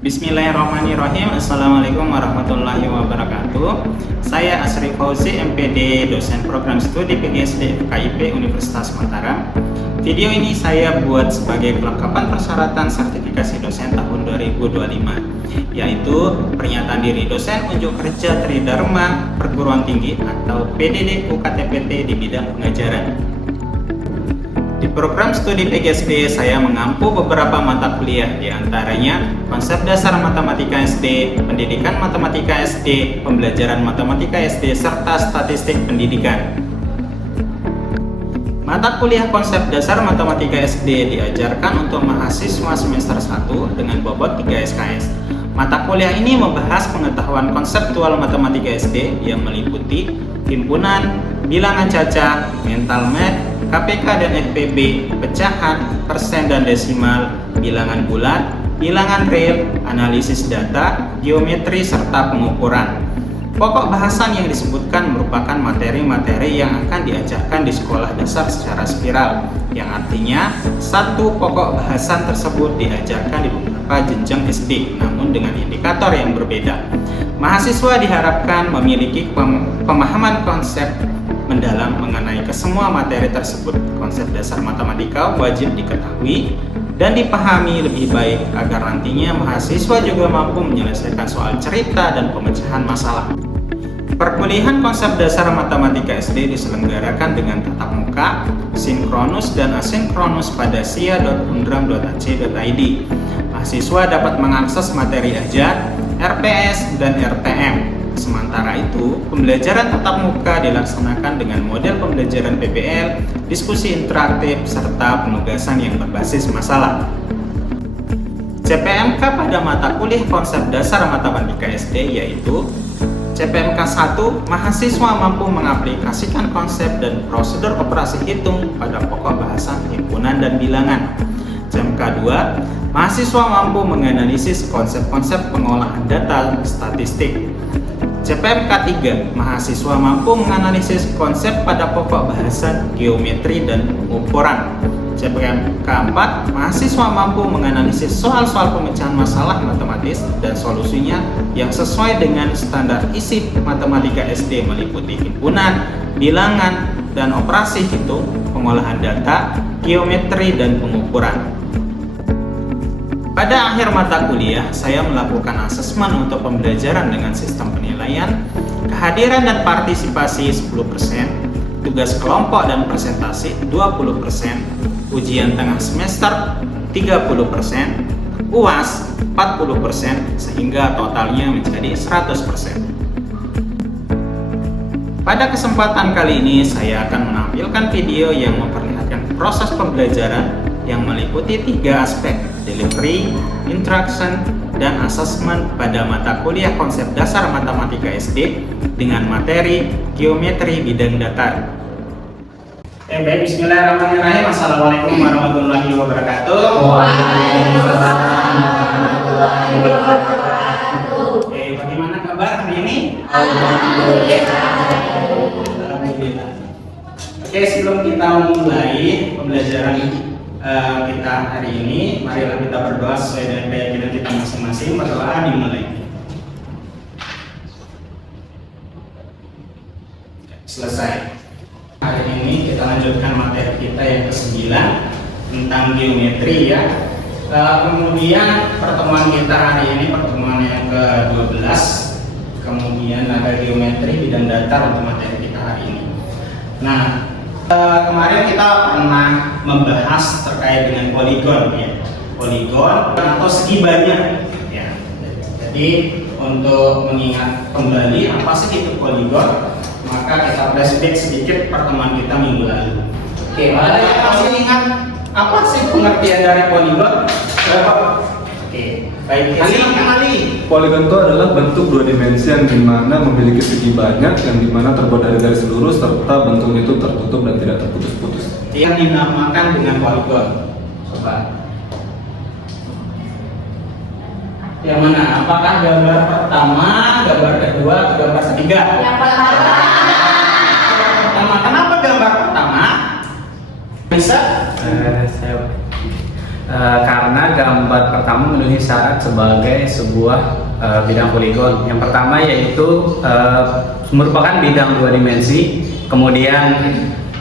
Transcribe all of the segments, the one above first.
Bismillahirrahmanirrahim. Assalamualaikum warahmatullahi wabarakatuh. Saya Asri Fauzi, MPD, dosen program studi PGSD FKIP Universitas Mataram. Video ini saya buat sebagai kelengkapan persyaratan sertifikasi dosen tahun 2025, yaitu pernyataan diri dosen unjuk kerja Tridharma Perguruan Tinggi atau PDD UKTPT di bidang pengajaran. Di program studi PGSD, saya mengampu beberapa mata kuliah, diantaranya konsep dasar matematika SD, pendidikan matematika SD, pembelajaran matematika SD, serta statistik pendidikan. Mata kuliah konsep dasar matematika SD diajarkan untuk mahasiswa semester 1 dengan bobot 3 SKS. Mata kuliah ini membahas pengetahuan konseptual matematika SD yang meliputi himpunan, bilangan cacah, mental math, KPK dan FPB, pecahan, persen dan desimal, bilangan bulat, bilangan real, analisis data, geometri, serta pengukuran. Pokok bahasan yang disebutkan merupakan materi-materi yang akan diajarkan di sekolah dasar secara spiral, yang artinya satu pokok bahasan tersebut diajarkan di beberapa jenjang SD, namun dengan indikator yang berbeda. Mahasiswa diharapkan memiliki pemahaman konsep mendalam mengenai kesemua materi tersebut. Konsep dasar matematika wajib diketahui dan dipahami lebih baik agar nantinya mahasiswa juga mampu menyelesaikan soal cerita dan pemecahan masalah. Perkuliahan konsep dasar matematika SD diselenggarakan dengan tatap muka, sinkronus dan asinkronus pada sia.undram.ac.id. Mahasiswa dapat mengakses materi ajar, RPS, dan RTM. Sementara itu, pembelajaran tatap muka dilaksanakan dengan model pembelajaran PBL, diskusi interaktif, serta penugasan yang berbasis masalah. CPMK pada mata kuliah konsep dasar matematika SD yaitu CPMK 1, mahasiswa mampu mengaplikasikan konsep dan prosedur operasi hitung pada pokok bahasan himpunan dan bilangan. CPMK 2, mahasiswa mampu menganalisis konsep-konsep pengolahan data statistik. CPMK 3, mahasiswa mampu menganalisis konsep pada pokok bahasan geometri dan pengukuran. CPMK 4, mahasiswa mampu menganalisis soal-soal pemecahan masalah matematis dan solusinya yang sesuai dengan standar isi matematika SD meliputi himpunan, bilangan, dan operasi hitung, pengolahan data, geometri, dan pengukuran. Pada akhir mata kuliah, saya melakukan asesmen untuk pembelajaran dengan sistem penilaian, kehadiran dan partisipasi 10%, tugas kelompok dan presentasi 20%, ujian tengah semester 30%, UAS 40%, sehingga totalnya menjadi 100%. Pada kesempatan kali ini, saya akan menampilkan video yang memperlihatkan proses pembelajaran yang meliputi 3 aspek: delivery, interaction, dan assessment pada mata kuliah konsep dasar matematika SD dengan materi geometri bidang datar. Baik, bismillahirrahmanirrahim. Assalamualaikum warahmatullahi wabarakatuh. Waalaikumsalam warahmatullahi wabarakatuh. Bagaimana kabar hari ini? Alhamdulillah. Oke, sebelum kita mulai pembelajaran kita hari ini, marilah kita berdoa sesuai dengan keyakinan kita masing-masing. Berdoa dimulai. Selesai. Hari ini kita lanjutkan materi kita yang ke-9 tentang geometri ya. Kemudian pertemuan kita hari ini pertemuan yang ke-12. Kemudian ada geometri bidang datar untuk materi kita hari ini. Nah, kemarin kita pernah membahas terkait dengan poligon ya, poligon atau segi banyak ya. Jadi untuk mengingat kembali apa sih itu poligon, maka kita flashback sedikit pertemuan kita minggu lalu. Oke, ada yang masih ingat apa sih pengertian dari poligon? Oke, baik. Ali. Poligon itu adalah bentuk 2 dimensi yang dimana memiliki segi banyak, yang dimana terbuat dari garis lurus serta bentuknya itu tertutup dan tidak terputus-putus. Yang dinamakan dengan poligon. Coba. Yang mana? Apakah gambar pertama, gambar kedua, atau gambar ketiga? Yang pertama. Kenapa gambar pertama? Bisa? karena gambar pertama memenuhi syarat sebagai sebuah bidang poligon. Yang pertama yaitu merupakan bidang 2 dimensi, kemudian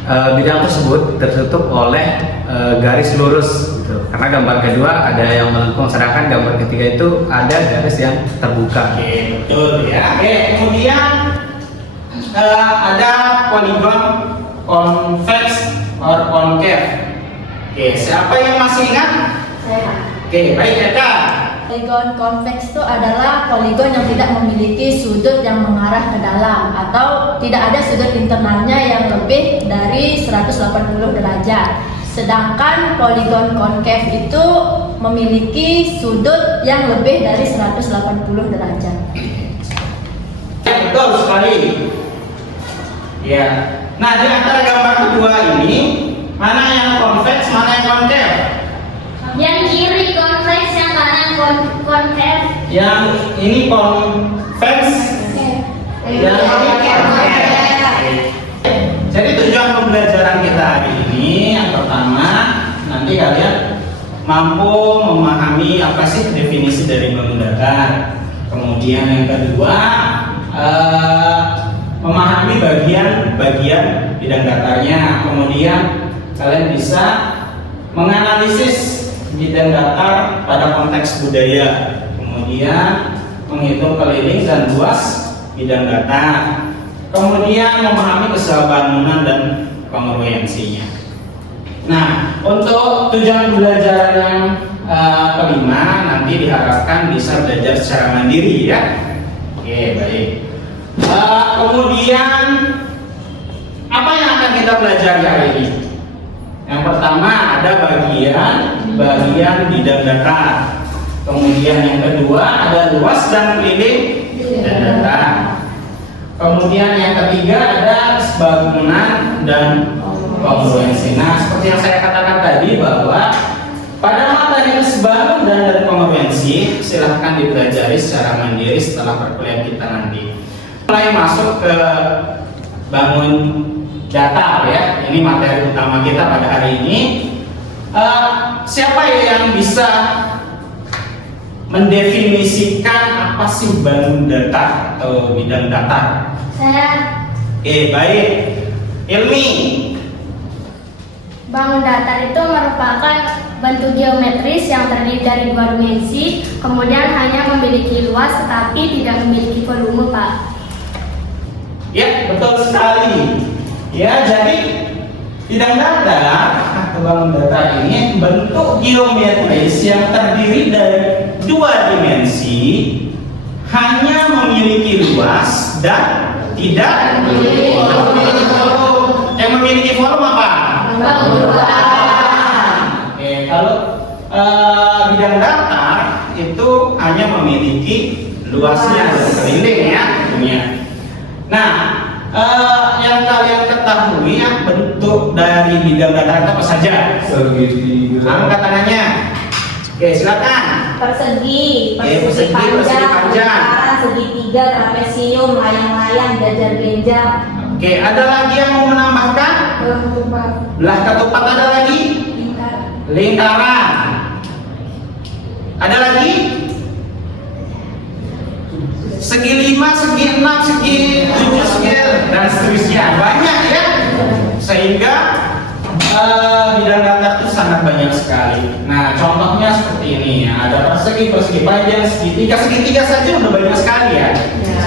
bidang tersebut tertutup oleh garis lurus gitu. Karena gambar kedua ada yang melengkung, sedangkan gambar ketiga itu ada garis yang terbuka. Oke, betul ya. Oke, kemudian ada poligon convex or concave. Oke, siapa yang masih ingat? Saya. Oke, baik ya Kak. Poligon konveks itu adalah poligon yang tidak memiliki sudut yang mengarah ke dalam atau tidak ada sudut internalnya yang lebih dari 180 derajat. Sedangkan poligon konkav itu memiliki sudut yang lebih dari 180 derajat. Ya, betul sekali. Ya. Nah, di antara gambar kedua ini, mana yang convex, mana yang concave? Yang kiri convex, yang kanan concave. Yang ini convex, yang ini concave. Jadi tujuan pembelajaran kita hari ini yang pertama, nanti kalian mampu memahami apa sih definisi dari bangun datar. Kemudian yang kedua, memahami bagian-bagian bidang datarnya. Kemudian kalian bisa menganalisis bidang datar pada konteks budaya. Kemudian menghitung keliling dan luas bidang datar. Kemudian memahami kesal bangunan dan kongruensinya. Nah, untuk tujuan pembelajaran yang kelima nanti diharapkan bisa belajar secara mandiri ya. Oke, baik. Kemudian apa yang akan kita pelajari hari ini? Yang pertama ada bagian bidang datar. Kemudian yang kedua ada luas dan keliling bidang datar. Kemudian yang ketiga ada bangunan dan kongruensi. Nah, seperti yang saya katakan tadi bahwa pada materi bangun dan kongruensi silahkan dipelajari secara mandiri setelah perkuliahan kita nanti. Mulai masuk ke bangun datar ya, ini materi utama kita pada hari ini. Siapa yang bisa mendefinisikan apa sih bangun datar atau bidang datar? Saya. Oke, baik. Ilmi. Bangun datar itu merupakan bentuk geometris yang terdiri dari 2 dimensi, kemudian hanya memiliki luas tetapi tidak memiliki volume, Pak. Ya, betul sekali. Ya, jadi bidang datar atau bangun datar ini bentuk geometris yang terdiri dari 2 dimensi, hanya memiliki luas dan tidak memiliki volume. Yang memiliki volume apa? Oke, kalau bidang datar itu hanya memiliki luasnya dan keliling ya. Nah, yang kalian ketahui ya bentuk dari bidang datar itu apa saja? Segitiga. Angkat tangannya. Oke, silakan. Persegi, persegi panjang, segitiga, trapesium, layang-layang, jajar genjang. Oke, ada lagi yang mau menambahkan? Belah ketupat ada lagi? Lingkaran. Ada lagi? Segi 5, segi 6, segi 7, segi dan seterusnya. Banyak ya. Sehingga bidang datar itu sangat banyak sekali. Nah, contohnya seperti ini ya. Ada persegi panjang, segitiga saja udah banyak sekali ya.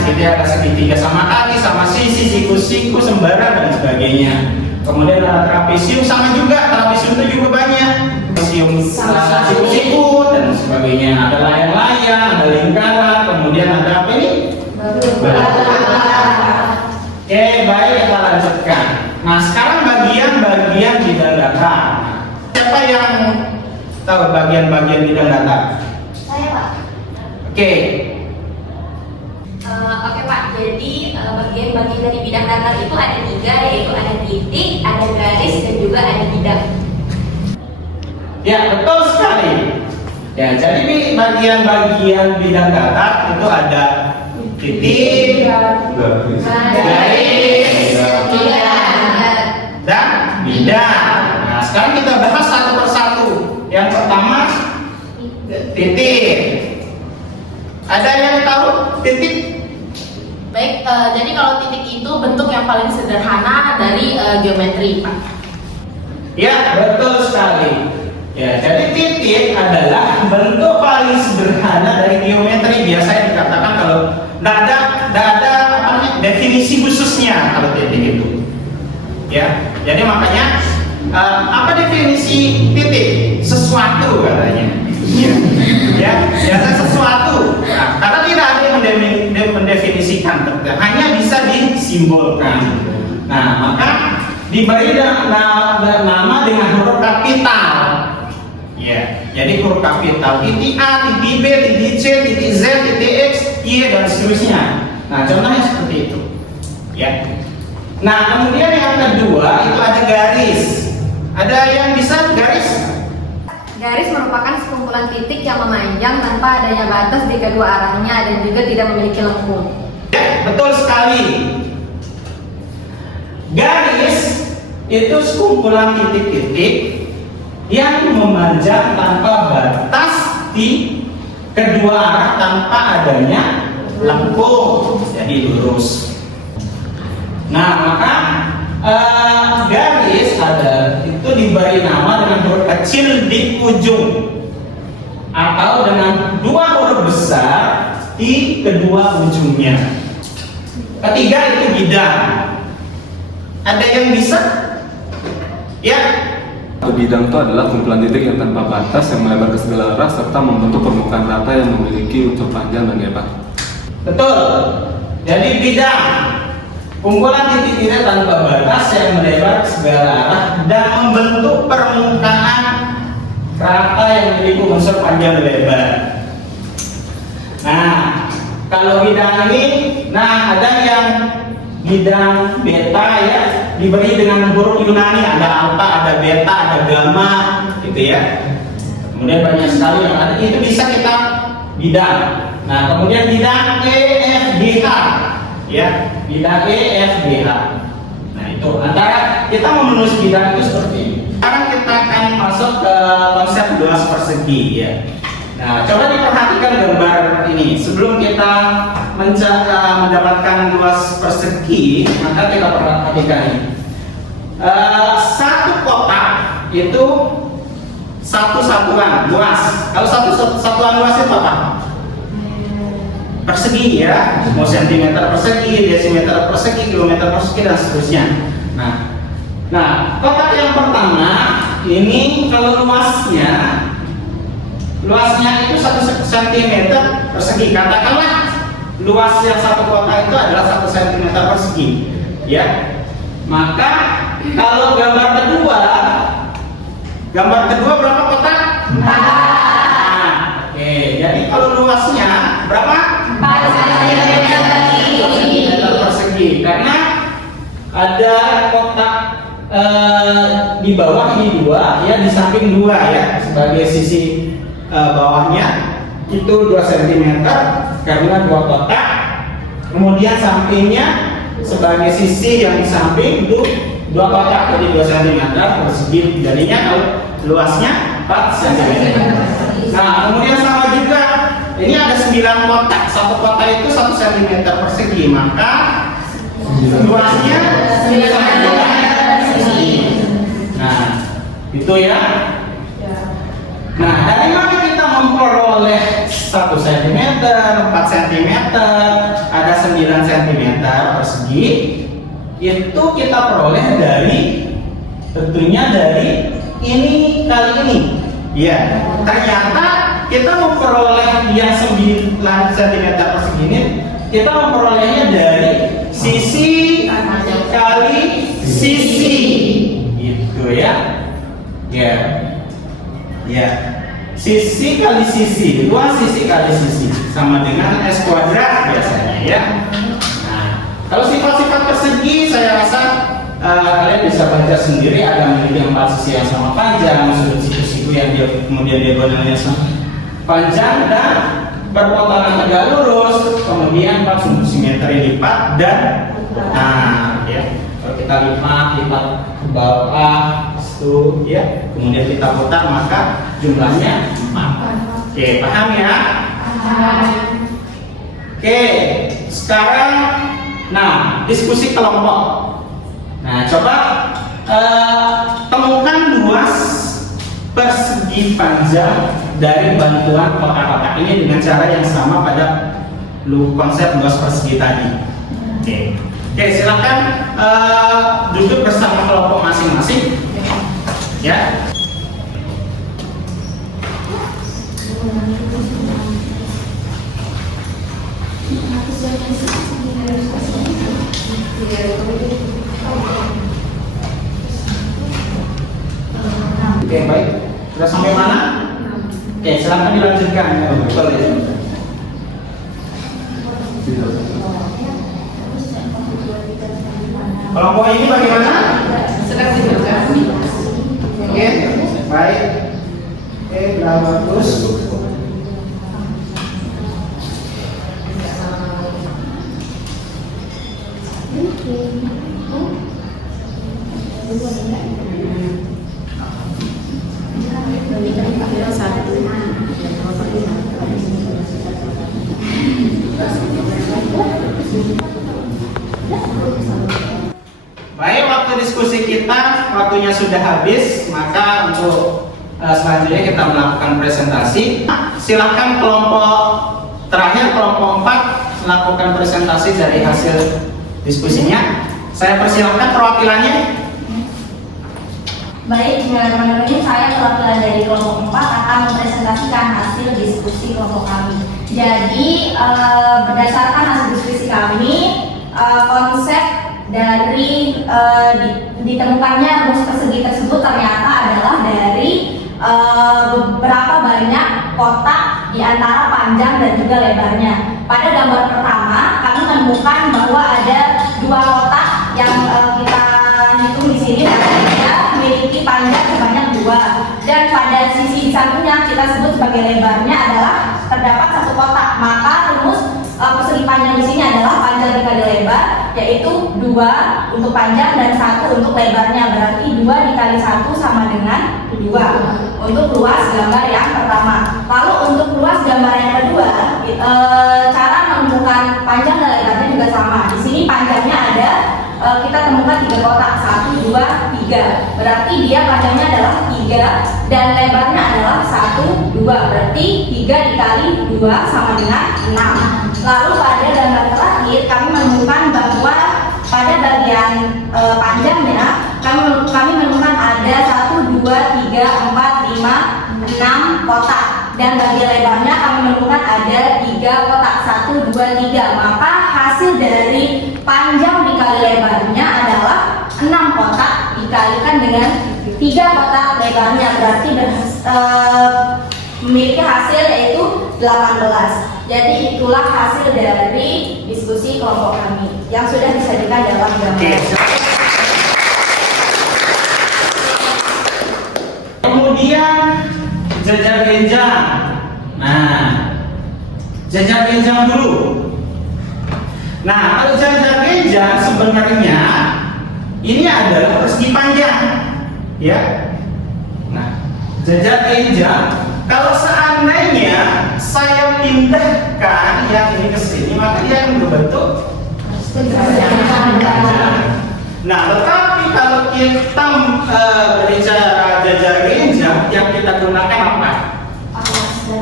Segitiga ada segitiga sama kaki, sama sisi, siku, sembara dan sebagainya. Kemudian ada trapesium sama juga. Trapesium itu juga banyak. Trapesium siku dan sebagainya. Ada layang-layang, ada lingkaran, kemudian ada apa ini? Oke, baik, kita lanjutkan. Nah, sekarang bagian-bagian bidang datar. Siapa yang tahu bagian-bagian bidang datar? Saya, Pak. Oke. Oke Pak, jadi bagian-bagian dari bidang datar itu ada 3, yaitu ada titik, ada garis, dan juga ada bidang. Ya, betul sekali. Ya, jadi bagian-bagian bidang datar itu ada titik, garis, dan bidang. Nah, sekarang kita bahas satu persatu. Yang pertama titik. Ada yang tahu titik? Baik, jadi kalau titik itu bentuk yang paling sederhana dari geometri, Pak. Ya, betul sekali. Ya, jadi titik adalah bentuk paling sederhana dari geometri. Biasanya dikatakan kalau tidak ada apa namanya, definisi khususnya kalau titik itu. Ya, jadi makanya apa definisi titik? Sesuatu katanya. Ya, biasa sesuatu. Nah, karena tidak ada yang mendefinisikan, hanya bisa disimbolkan. Nah, maka diberi nama dengan huruf kapital. Ya, jadi huruf kapital titik A, titik B, titik C, titik Z, titik X, Y dan seterusnya. Nah, contohnya seperti itu. Ya. Nah, kemudian yang kedua itu ada garis. Ada yang bisa garis? Garis merupakan sekumpulan titik yang memanjang tanpa adanya batas di kedua arahnya dan juga tidak memiliki lengkung. Ya, betul sekali. Garis itu sekumpulan titik-titik yang memanjang tanpa batas di kedua arah tanpa adanya lengkung, jadi lurus. Nah, maka garis itu diberi nama dengan huruf kecil di ujung atau dengan dua huruf besar di kedua ujungnya. Ketiga itu bidang. Ada yang bisa? Ya. Bidang itu adalah kumpulan titik yang tanpa batas yang melebar ke segala arah serta membentuk permukaan rata yang memiliki unsur panjang dan lebar. Betul. Jadi bidang kumpulan titik-titik tanpa batas yang melebar ke segala arah dan membentuk permukaan rata yang memiliki unsur panjang dan lebar. Nah, kalau bidang ini, nah ada yang bidang beta ya, diberi dengan huruf Yunani, ada alfa, ada beta, ada gamma, gitu ya. Kemudian banyak sekali yang ada, itu bisa kita bidang. Nah, kemudian bidang E, F, G, H, ya, bidang E, F, G, H. Nah, itu antara kita menulis bidang itu seperti ini. Sekarang kita akan masuk ke konsep luas persegi, ya. Nah, coba diperhatikan gambar ini. Sebelum kita mendapatkan luas persegi, maka kita perhatikan ini. Satu kotak itu satu satuan luas. Kalau satu satuan luas itu apa? Persegi ya, mau sentimeter persegi, desimeter persegi, kilometer persegi dan seterusnya. Nah, kotak yang pertama ini kalau luasnya itu 1 cm persegi. Katakanlah luas yang satu kotak itu adalah 1 cm persegi, ya. Maka kalau gambar kedua berapa kotak? 4. Nah, oke. Jadi kalau luasnya berapa? 4 cm persegi. Karena ada kotak di bawah ini 2, ya, di samping 2 ya, sebagai sisi bawahnya itu 2 cm karena 2 kotak, kemudian sampingnya sebagai sisi yang di samping itu 2 kotak, jadi 2 cm persegi, jadinya kalau luasnya 4 cm. Nah, kemudian sama juga ini ada 9 kotak, satu kotak itu 1 cm persegi, maka luasnya 9 cm persegi. Nah, itu ya. Nah, dari mana kita memperoleh 1 cm, 4 cm, ada 9 cm persegi? Itu kita peroleh tentunya dari ini kali ini. Ya, ternyata kita memperoleh yang 9 cm persegi ini, kita memperolehnya dari sisi kali sisi, gitu ya. Ya, sisi kali sisi, 2 sisi kali sisi sama dengan S kuadrat biasanya ya. Nah, kalau sifat-sifat persegi saya rasa kalian bisa baca sendiri. Ada memiliki 4 sisi yang sama panjang, sudut siku-siku yang kemudian diagonalnya sama panjang dan perpotongan tegak lurus, kemudian 4 sudut simetri lipat dan ya. Kalau kita lipat ke bawah itu ya, kemudian kita putar maka jumlahnya 4. Oke, paham ya? Oke, sekarang diskusi kelompok. Nah, coba temukan luas persegi panjang dari bantuan kotak-kotak ini dengan cara yang sama pada konsep luas persegi tadi. Oke, silakan duduk bersama kelompok masing-masing. Ya. Oke, baik. Sudah sampai mana? Oke, silakan dilanjutkan. Betul ya. Kelompok ini bagaimana? Oke, baik. Oke, bagus. Baik, waktu diskusi kita waktunya sudah habis, maka untuk selanjutnya kita melakukan presentasi. Silakan kelompok terakhir, kelompok 4 melakukan presentasi dari hasil diskusinya. Saya persilakan perwakilannya. Baik, bismillahirrahmanirrahim. Saya perwakilan dari kelompok 4 akan mempresentasikan hasil diskusi kelompok kami. Jadi berdasarkan hasil diskusi kami, konsep dari ditemukannya rumus persegi tersebut ternyata adalah dari beberapa banyak kotak di antara panjang dan juga lebarnya. Pada gambar pertama, kami menemukan bahwa ada 2 kotak yang kita hitung di sini dan dia memiliki panjang sebanyak 2. Dan pada sisi sampingnya kita sebut sebagai lebarnya adalah terdapat 1 kotak. Maka rumus persegi panjang di sini adalah panjang dikali lebar, yaitu 2 untuk panjang dan 1 untuk lebarnya. Berarti 2 dikali 1 sama dengan 2 untuk luas gambar yang pertama. Lalu untuk luas gambar yang kedua, cara menemukan panjang dan lebarnya juga sama. Di sini panjangnya ada, kita temukan 3 kotak, 1, 2, 3. Berarti dia panjangnya adalah 3 dan lebarnya adalah 1, 2. Berarti 3 dikali 2 sama dengan 6. Lalu pada gambar terakhir kami menemukan bahwa pada bagian panjangnya kami menemukan ada 1, 2, 3, 4, 5, 6 kotak. Dan bagian lebarnya kami menemukan ada 3 kotak, 1, 2, 3. Maka hasil dari panjang dikali lebarnya adalah 6 kotak dikalikan dengan 3 kotak lebarnya. Berarti memiliki hasil yaitu 18. Jadi itulah hasil dari diskusi kelompok kami yang sudah disajikan dalam gambar. Kemudian jajar genjang. Nah, jajar genjang dulu. Nah, kalau jajar genjang sebenarnya ini adalah persegi panjang, ya. Nah, jajar genjang kalau seandainya saya pindahkan yang ini ke sini, maka dia akan berbentuk panjang. Nah, tetapi kalau kita berbicara jajar genjang, yang kita gunakan apa?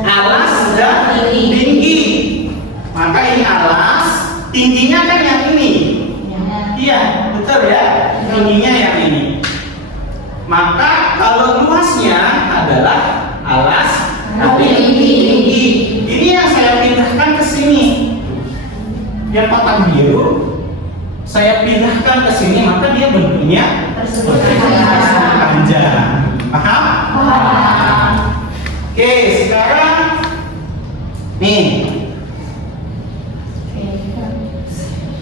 Alas dan tinggi. Maka ini alas, tingginya kan yang ini. Iya, betul ya. Tingginya yang ini. Maka kalau luasnya adalah alas tapi tinggi. Ini yang saya pindahkan ke sini. Yang kotak biru saya pindahkan ke sini, maka dia bentuknya panjang. Paham? Paham. Oke, sekarang nih.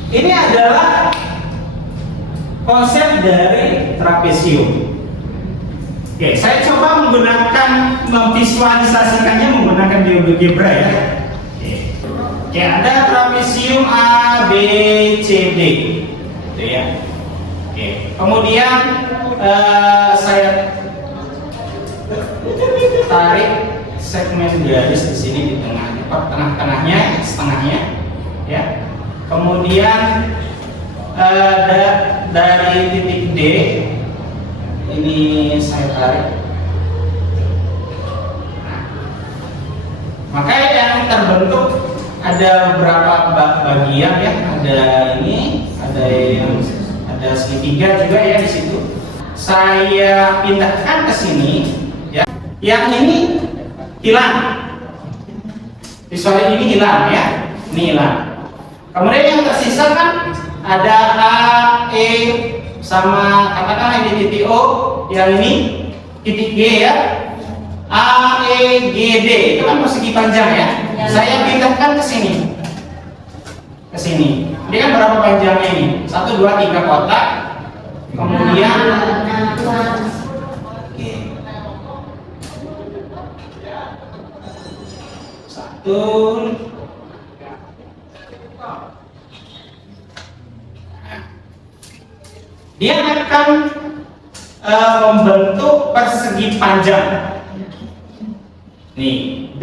Ini adalah konsep dari trapesium. Oke, saya coba memvisualisasikannya menggunakan GeoGebra ya. Oke, ada trapesium A, B, C, D. Gitu ya. Oke, kemudian saya tarik segmen garis di sini di tengahnya, tengah-tengahnya, setengahnya, ya. Kemudian dari titik D ini saya tarik. Nah, maka yang terbentuk ada beberapa bagian ya, ada ini, ada segitiga juga ya di situ. Saya pindahkan ke sini, ya. Yang ini hilang. Visual ini hilang ya, ini hilang. Kemudian yang tersisa kan ada A, E, sama katakanlah ini titik O, yang ini titik G ya. A, E, G, D itu kan persegi panjang ya. Saya pindahkan ke sini. Ke sini. Ini kan berapa panjangnya ini? 1, 2, 3 kotak. Kemudian oke. 1. Dia akan membentuk persegi panjang. Nih, B,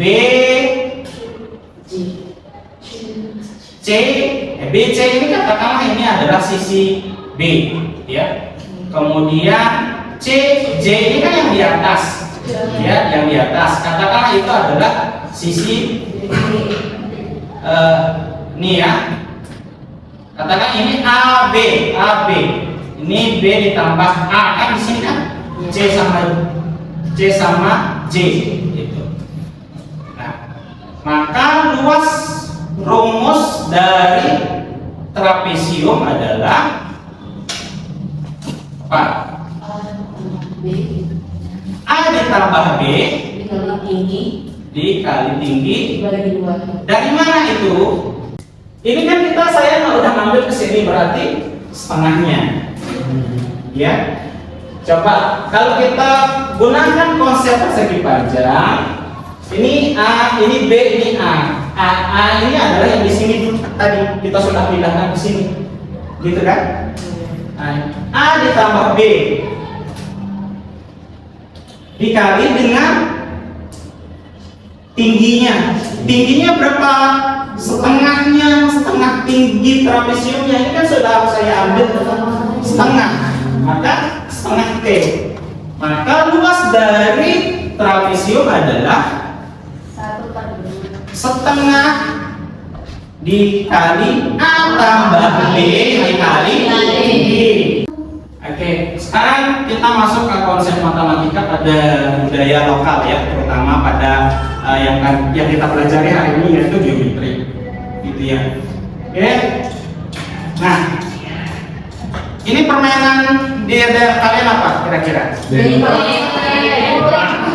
C, BC ini katakanlah ini adalah sisi B, ya. Kemudian C, J ini kan yang di atas, ya, yang di atas. Katakanlah itu adalah sisi ini ya. Katakan ini AB, AB. Ini B ditambah A kan di sini kan C sama J gitu. Nah, maka luas rumus dari trapesium adalah apa? A ditambah B dikali tinggi dari mana itu? Ini kan saya udah ngambil ke sini berarti setengahnya. Ya, coba kalau kita gunakan konsep persegi panjang, ini A, ini B, ini A. A ini adalah yang di sini tadi kita sudah pindahkan ke sini, gitu kan? A ditambah B dikali dengan tingginya. Tingginya berapa? Setengahnya, setengah tinggi trapesiumnya. Ini kan sudah saya ambil setengah, maka setengah T. Maka luas dari trapesium adalah setengah dikali A tambah B dikali tinggi. Oke, sekarang kita masuk ke konsep matematika pada budaya lokal ya, terutama pada yang kita pelajari hari ini yaitu geometri, gitu ya. Oke, nah ini permainan di daerah kalian apa kira-kira?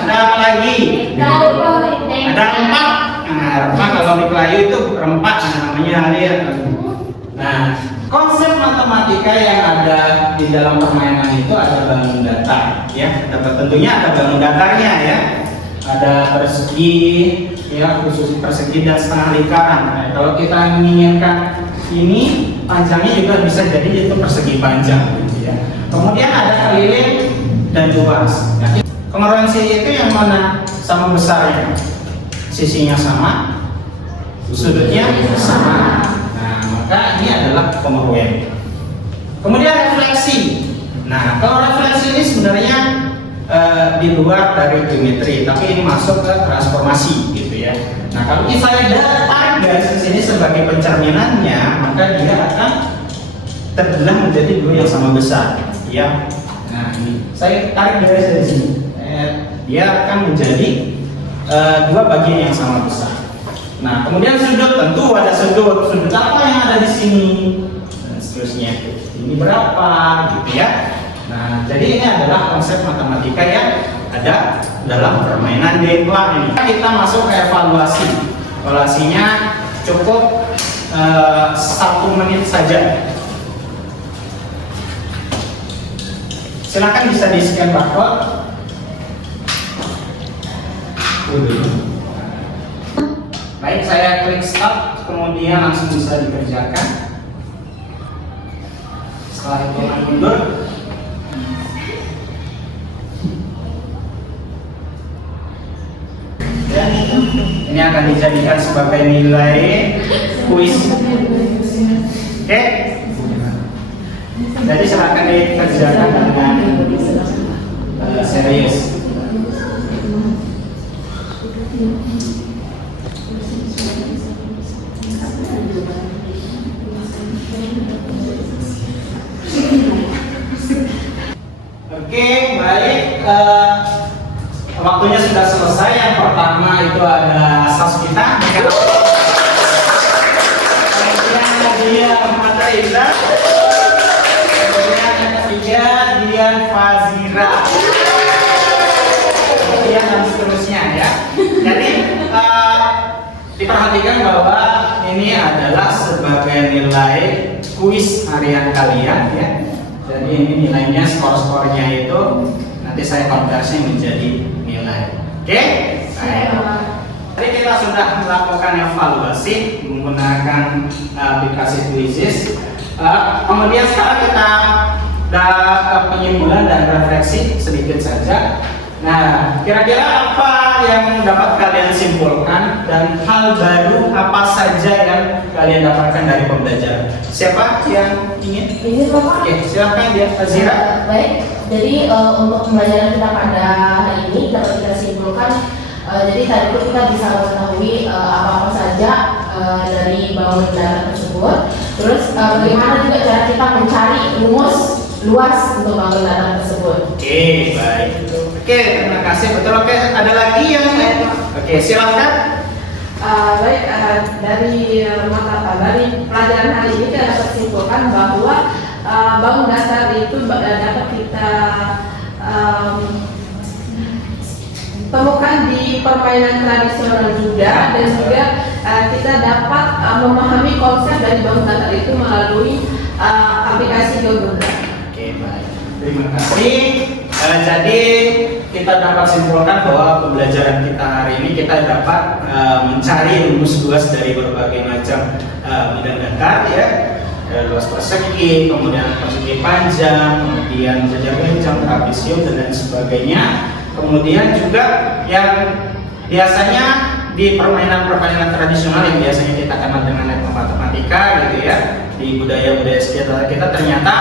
Ada apa lagi? Ada rempak. Nah, rempak kalau di Melayu itu rempak namanya alir. Nah, konsep matematika yang ada di dalam permainan itu ada bangun datar, ya. Tentunya ada bangun datarnya ya. Ada persegi, ya, khusus persegi dan setengah lingkaran. Nah, kalau kita menginginkan ini panjangnya juga bisa jadi itu persegi panjang, gitu ya. Kemudian ada keliling dan luas. Nah, kongruensi itu yang mana sama besarnya? Sisinya sama, sudutnya sama. Nah, maka ini adalah kongruen. Kemudian refleksi. Nah, kalau refleksi ini sebenarnya di luar dari geometri, tapi ini masuk ke transformasi, gitu ya. Nah, kalau saya tarik garis di sini sebagai pencerminannya, maka dia akan terbelah menjadi dua yang sama besar, ya. Nah, ini saya tarik garis dari sini, dia akan menjadi dua bagian yang sama besar. Nah, kemudian sudut, tentu ada sudut apa yang ada di sini dan seterusnya. Ini berapa, gitu ya. Nah, jadi ini adalah konsep matematika yang ada dalam permainan Dekla ini. Kita masuk ke evaluasi. Evaluasinya cukup 1 menit saja. Silakan bisa di scan barcode. Baik, saya klik start, kemudian langsung bisa dikerjakan. Setelah hitungan mundur, dan Ini akan dijadikan sebagai nilai kuis. Oke? Jadi silakan dikerjakan dengan serius. Oke, baik. Waktunya sudah selesai. Yang pertama itu ada Sasmita. Kemudian dia Mata Indra. Kemudian yang ketiga Dian Fazira. Kemudian dan seterusnya ya. Jadi diperhatikan bahwa ini adalah sebagai nilai kuis harian kalian ya. Jadi ini nilainya, skor-skornya itu nanti saya konversi menjadi nilai. Oke? Baik. Tadi kita sudah melakukan evaluasi menggunakan aplikasi Quizzes. Kemudian sekarang kita ada penyimpulan dan refleksi sedikit saja. Nah, kira-kira apa yang dapat kalian simpulkan dan hal baru apa saja yang kalian dapatkan dari pembelajaran? Siapa yang ingin? Ini Bapak. Oke, silakan dia, Fazira. Baik, jadi untuk pembelajaran kita pada hari ini dapat kita simpulkan. Jadi tadi itu kita bisa mengetahui apa-apa saja dari bangunan data tersebut. Terus bagaimana juga cara kita mencari rumus luas untuk bangunan data tersebut. Oke, baik. Oke, terima kasih. Betul. Oke, ada lagi yang lain? Oke, silakan. Baik, dari pelajaran hari ini kita dapat simpulkan bahwa bangun dasar itu dapat kita temukan di permainan tradisional juga, dan juga kita dapat memahami konsep dari bangun dasar itu melalui aplikasi Google Drive. Oke, baik. Terima kasih. Jadi kita dapat simpulkan bahwa pembelajaran kita hari ini kita dapat mencari rumus luas dari berbagai macam bidang data ya, luas persegi, kemudian persegi panjang, kemudian jajar kencang, trapesium dan lain sebagainya. Kemudian juga yang biasanya di permainan tradisional yang biasanya kita kenal dengan matematika gitu ya, di budaya-budaya sekitar kita ternyata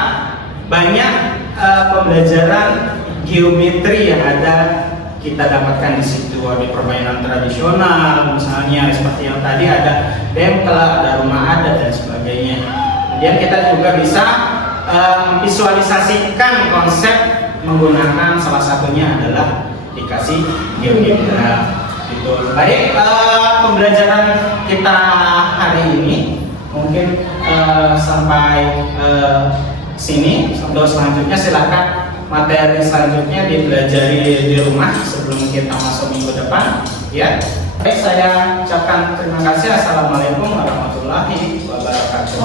banyak pembelajaran geometri yang ada kita dapatkan di situ. Di permainan tradisional misalnya seperti yang tadi ada dempel, ada rumah adat dan sebagainya. Kemudian kita juga bisa visualisasikan konsep menggunakan salah satunya adalah dikasih GeoGebra. Gitu. Baik, pembelajaran kita hari ini mungkin sampai sini. Untuk selanjutnya silakan materi selanjutnya dipelajari di rumah sebelum kita masuk minggu depan ya. Baik, saya ucapkan terima kasih. Assalamualaikum warahmatullahi wabarakatuh.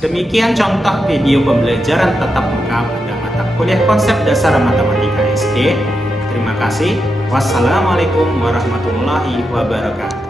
Demikian contoh video pembelajaran tatap muka pada mata kuliah konsep dasar matematika SD. Terima kasih. Wassalamualaikum warahmatullahi wabarakatuh.